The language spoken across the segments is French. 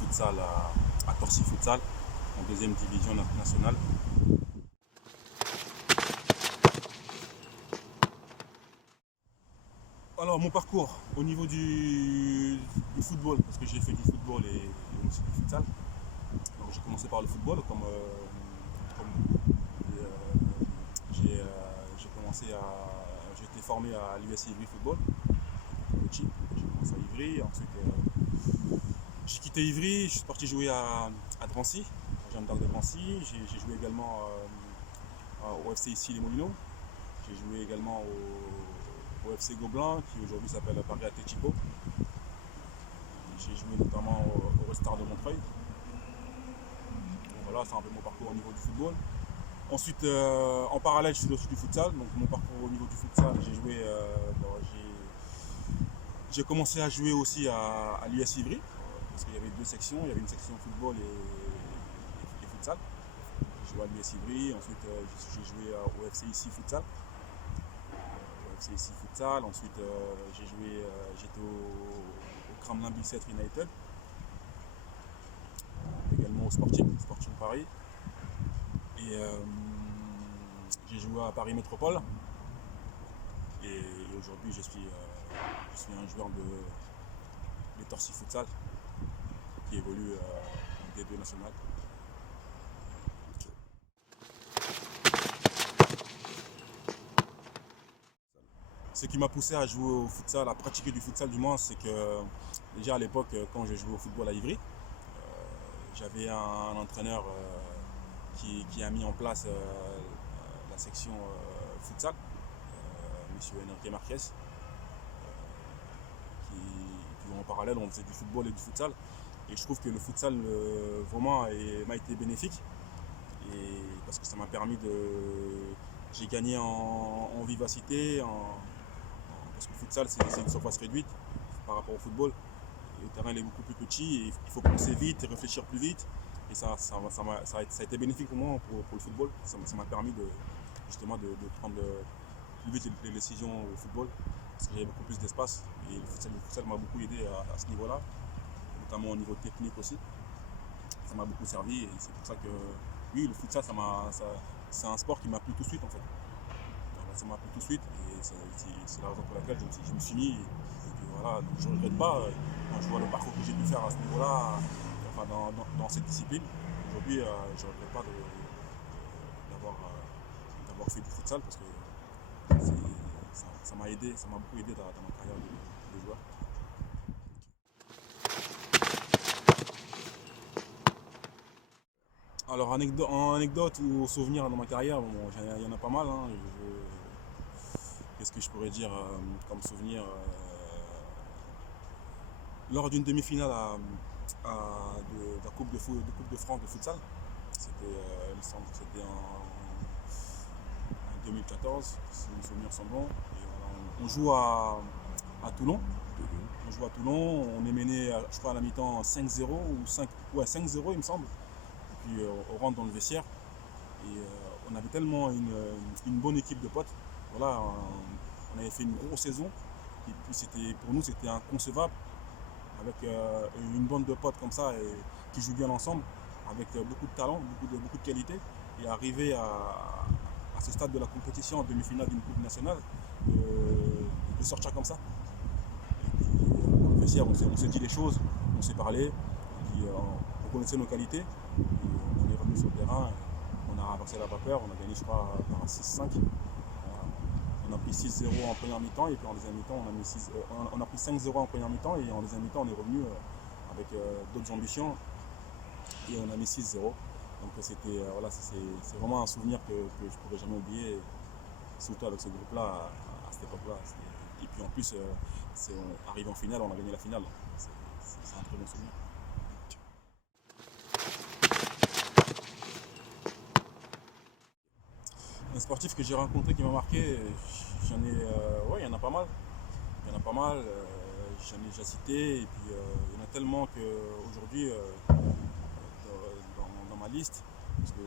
futsal à Torcy Futsal, en deuxième division nationale. Alors mon parcours au niveau du football, parce que j'ai fait du football et aussi du futsal. Donc j'ai commencé par le football comme beaucoup. Et, j'ai été formé à l'US Ivry Football, coaching. J'ai commencé à Ivry, ensuite j'ai quitté Ivry, je suis parti jouer à Drancy, à Jeanne d'Arc de Drancy. J'ai joué également au FC ici les Moulineaux. J'ai joué également au FC Gobelin, qui aujourd'hui s'appelle Paris Atletico. J'ai joué notamment au Red Star de Montreuil. Donc voilà, c'est un peu mon parcours au niveau du football. Ensuite, en parallèle, je fais aussi du futsal. Donc mon parcours au niveau du futsal, j'ai commencé à jouer aussi à l'US Ivry, parce qu'il y avait deux sections. Il y avait une section football et futsal. J'ai joué à l'US Ivry, ensuite j'ai joué au FC ici futsal. FC ici futsal, ensuite j'étais au Kremlin Bicêtre United, également au Sporting Paris. Et j'ai joué à Paris Métropole. Et aujourd'hui, je suis un joueur de Torcy Futsal qui évolue en D2 national. Ce qui m'a poussé à jouer au futsal, à pratiquer du futsal du moins, c'est que déjà à l'époque, quand je jouais au football à Ivry, j'avais un entraîneur qui a mis en place la section futsal, monsieur Enrique Marquez, qui en parallèle on faisait du football et du futsal. Et je trouve que le futsal vraiment m'a été bénéfique, et parce que ça m'a permis j'ai gagné en vivacité, parce que le futsal c'est une surface réduite par rapport au football. Le terrain est beaucoup plus petit et il faut penser vite et réfléchir plus vite. Et ça a été bénéfique pour moi pour le football. Ça m'a permis justement de prendre plus vite les décisions au football, parce que j'avais beaucoup plus d'espace. Et le futsal m'a beaucoup aidé à ce niveau-là, notamment au niveau technique aussi. Ça m'a beaucoup servi, et c'est pour ça que oui, le futsal, c'est un sport qui m'a plu tout de suite en fait. Ça m'a plu tout de suite, et c'est la raison pour laquelle je me suis mis. Voilà, donc je ne regrette pas quand je vois le parcours que j'ai pu faire à ce niveau-là, enfin dans cette discipline. Aujourd'hui, je ne regrette pas d'avoir fait du futsal, parce que ça m'a aidé, ça m'a beaucoup aidé dans ma carrière de joueur. Alors, en anecdote ou souvenir dans ma carrière, bon, il y en a pas mal. Hein. Qu'est-ce que je pourrais dire comme souvenir lors d'une demi-finale de la Coupe de France de futsal. Il me semble que c'était en 2014, si mes souvenirs sont bons. Et on joue à Toulon. On joue à Toulon, on est mené, je crois, à la mi-temps 5-0 ou 5-0 il me semble. Et puis on rentre dans le vestiaire, et on avait tellement une bonne équipe de potes. Voilà, on avait fait une grosse saison, et puis pour nous c'était inconcevable, avec une bande de potes comme ça, qui jouent bien ensemble, avec beaucoup de talent, beaucoup de qualité, et arriver à ce stade de la compétition, en demi-finale d'une coupe nationale, de sortir comme ça. Et puis, dans le vestiaire, on s'est dit les choses, on s'est parlé, et puis, on connaissait nos qualités, et on est revenu sur le terrain, on a renversé la vapeur, on a gagné, je crois, par 6-5. On a pris 6-0 en première mi-temps, et puis en deuxième mi-temps on a pris 5-0 en première mi-temps, et en deuxième mi-temps on est revenu avec d'autres ambitions, et on a mis 6-0. Donc voilà, c'est vraiment un souvenir que je ne pourrai jamais oublier, surtout avec ce groupe-là à cette époque-là. Et puis en plus, arrivé en finale, on a gagné la finale. C'est un très bon souvenir. Un sportif que j'ai rencontré qui m'a marqué, il y en a pas mal. Il y en a pas mal, j'en ai déjà cité, et puis il y en a tellement qu'aujourd'hui, dans ma liste, parce que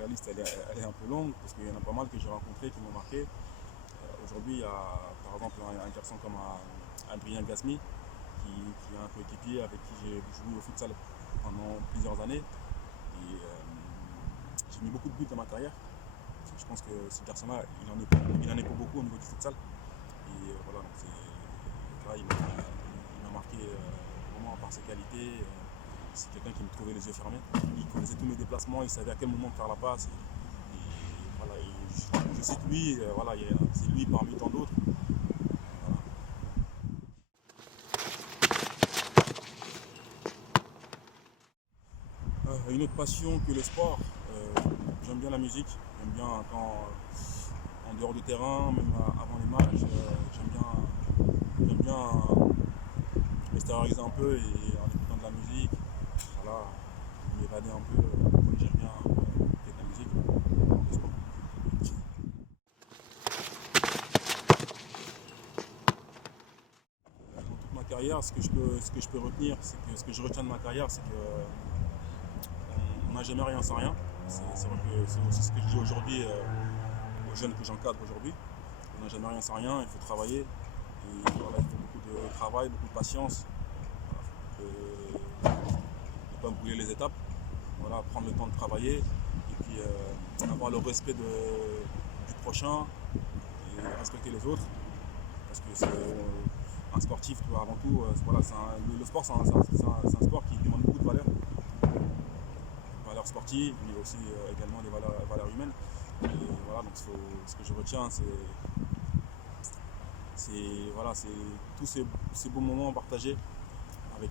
la liste elle est un peu longue, parce qu'il y en a pas mal que j'ai rencontrés qui m'ont marqué. Aujourd'hui, il y a par exemple un garçon comme Adrien Gasmi, qui est un coéquipier avec qui j'ai joué au futsal pendant plusieurs années. Et j'ai mis beaucoup de buts dans ma carrière. Je pense que ce garçon-là, il en est pas beaucoup au niveau du futsal. Et voilà, donc là, il m'a marqué vraiment par ses qualités. C'est quelqu'un qui me trouvait les yeux fermés. Il connaissait tous mes déplacements, il savait à quel moment faire la passe. Et voilà, je cite lui, voilà, c'est lui parmi tant d'autres. Une autre passion que le sport, j'aime bien la musique, j'aime bien quand en dehors du terrain, même avant les matchs, j'aime bien m'extérioriser un peu et en écoutant de la musique, voilà, m'évader un peu, oui, j'aime bien écouter de la musique, le sport. Dans toute ma carrière, ce que je peux retenir, c'est que ce que je retiens de ma carrière, c'est que on n'a jamais rien sans rien. C'est vrai que c'est aussi ce que je dis aujourd'hui aux jeunes que j'encadre aujourd'hui. On n'a jamais rien sans rien, il faut travailler. Et voilà, il faut beaucoup de travail, beaucoup de patience. Voilà, ne pas brûler les étapes. Voilà, prendre le temps de travailler et puis avoir le respect du prochain et respecter les autres. Parce que c'est un sportif, avant tout, voilà, le sport, c'est un sport qui demande beaucoup de valeurs. Valeurs sportives, mais aussi également des valeurs humaines. Et voilà, donc ce que je retiens, voilà, tous ces beaux moments partagés avec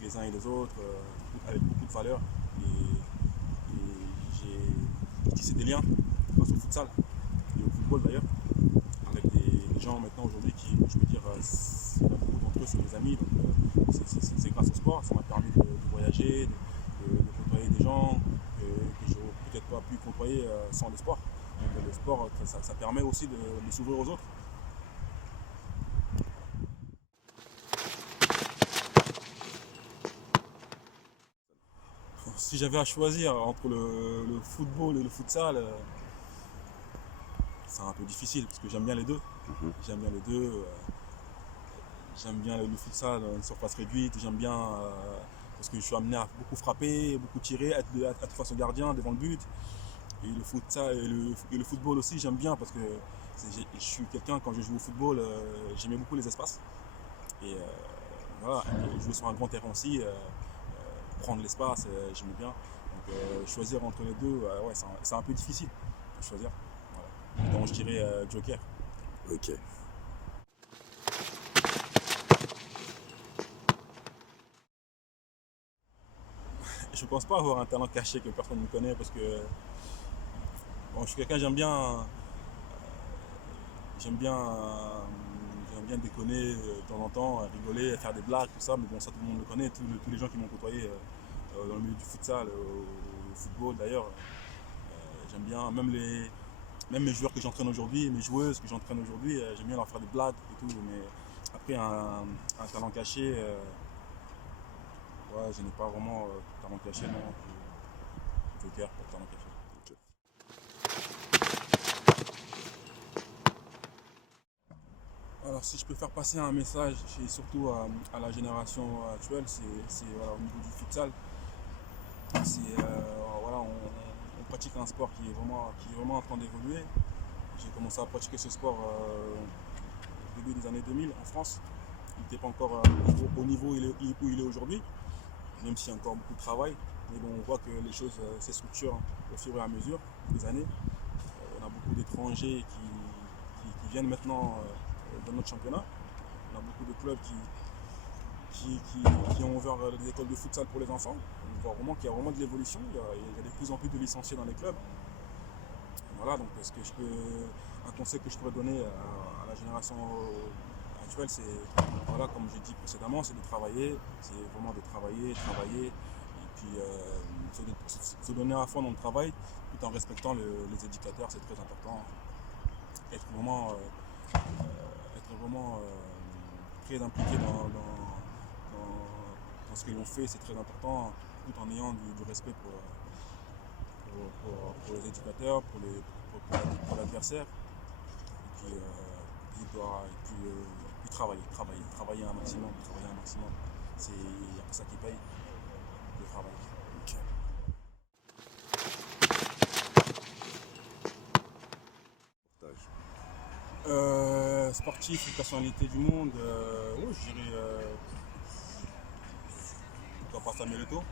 les uns et les autres, avec beaucoup de valeurs. Et j'ai tissé des liens grâce au futsal et au football d'ailleurs, avec des gens maintenant aujourd'hui qui, je peux dire, beaucoup d'entre eux sont mes amis. Donc c'est grâce au sport, ça m'a permis de voyager, de côtoyer des gens que j'aurais peut-être pas pu côtoyer sans le sport. Donc le sport, ça permet aussi de s'ouvrir aux autres. Si j'avais à choisir entre le football et le futsal, c'est un peu difficile parce que j'aime bien les deux. J'aime bien les deux. J'aime bien le futsal, une surface réduite. J'aime bien parce que je suis amené à beaucoup frapper, beaucoup tirer, être face au gardien devant le but. Et le futsal et le football aussi, j'aime bien parce que je suis quelqu'un, quand je joue au football, j'aimais beaucoup les espaces. Et voilà, et jouer sur un grand terrain aussi, prendre l'espace, j'aimais bien. Donc choisir entre les deux, ouais, c'est un peu difficile de choisir. Voilà. Donc je dirais Joker. Ok. Je pense pas avoir un talent caché que personne ne connaît parce que bon, je suis quelqu'un, j'aime bien, j'aime bien déconner de temps en temps, rigoler, faire des blagues, tout ça, mais bon, ça tout le monde le connaît, tous les gens qui m'ont côtoyé dans le milieu du futsal, au football d'ailleurs, j'aime bien, même mes joueurs que j'entraîne aujourd'hui, mes joueuses que j'entraîne aujourd'hui, j'aime bien leur faire des blagues et tout, mais après un talent caché, ouais, je n'ai pas vraiment de talent caché, non, Joker pour talent caché. Alors si je peux faire passer un message, et surtout à la génération actuelle, c'est voilà, au niveau du futsal, voilà, on pratique un sport qui est vraiment en train d'évoluer. J'ai commencé à pratiquer ce sport au début des années 2000 en France. Il n'était pas encore au niveau où il est aujourd'hui, même s'il y a encore beaucoup de travail. Mais bon, on voit que les choses se structurent au fur et à mesure des années. On a beaucoup d'étrangers qui viennent maintenant dans notre championnat. On a beaucoup de clubs qui ont ouvert des écoles de futsal pour les enfants. On voit vraiment qu'il y a vraiment de l'évolution. Il y a de plus en plus de licenciés dans les clubs. Voilà, donc un conseil que je pourrais donner à la génération actuelle, c'est, voilà, comme j'ai dit précédemment, c'est de travailler. C'est vraiment de travailler, et puis se donner à fond dans le travail, tout en respectant les éducateurs, c'est très important. Être vraiment très impliqué dans ce que l'on fait, c'est très important, tout en ayant du respect pour les éducateurs, pour l'adversaire. Et puis puis travailler un maximum, C'est un peu ça qui paye, le travail. Ok. Sportif, personnalité du monde, oui, je dirais pourquoi pas Samuel Eto'o.